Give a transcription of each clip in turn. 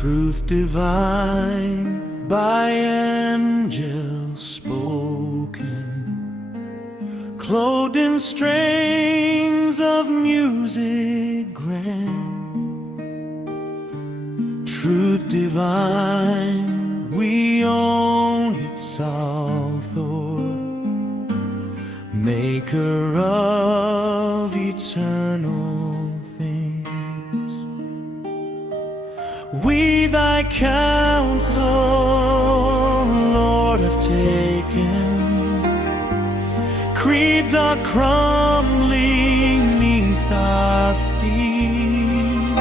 Truth divine by angels spoken, clothed in strains of music grand. Truth divine, we own its author, maker of eternal things. We thy counsel, Lord, have taken. Creeds are crumbling neath our feet.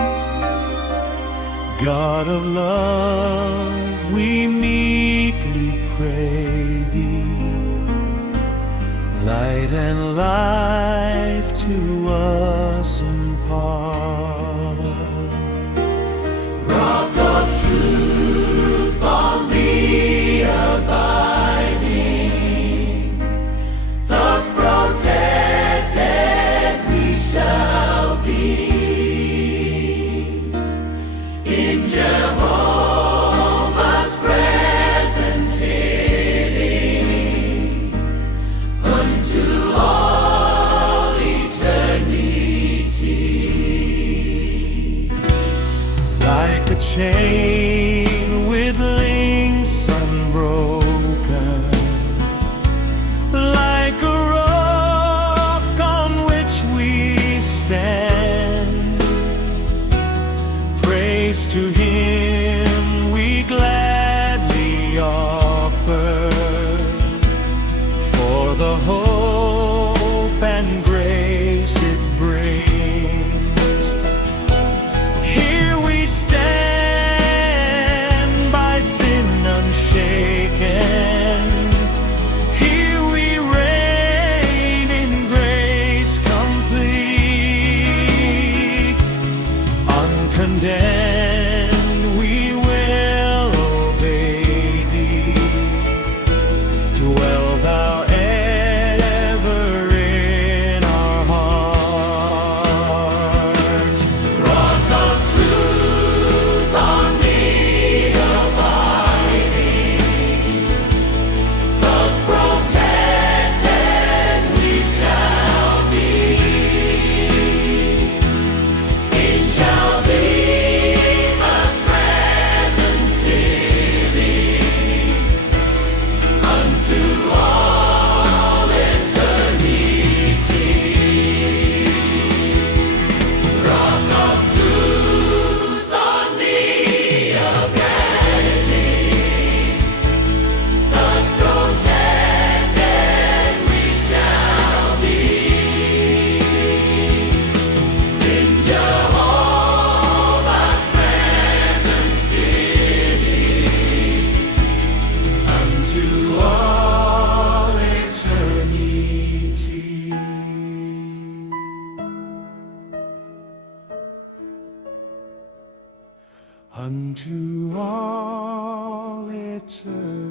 God of love, we meekly pray thee, light and life to us impart. Rock of truth, on thee abiding, thus protected we shall be. In Jehovah's presence hidden, unto all eternity. Like a chain with links unbroken, like a rock on which we stand, praise to him we gladly offer, for the hope and grace it brings. Here we stand by sin unshaken, here we reign in grace complete. Uncondemned we will obey thee, dwell thou ever in our heart. Rock of truth, on thee abiding, thus protected we shall be. In Jehovah's presence hidden, unto all eternity. Rock of truth, on thee abiding, thus protected we shall be. In Jehovah's presence hidden, unto all eternity. Unto all eternity.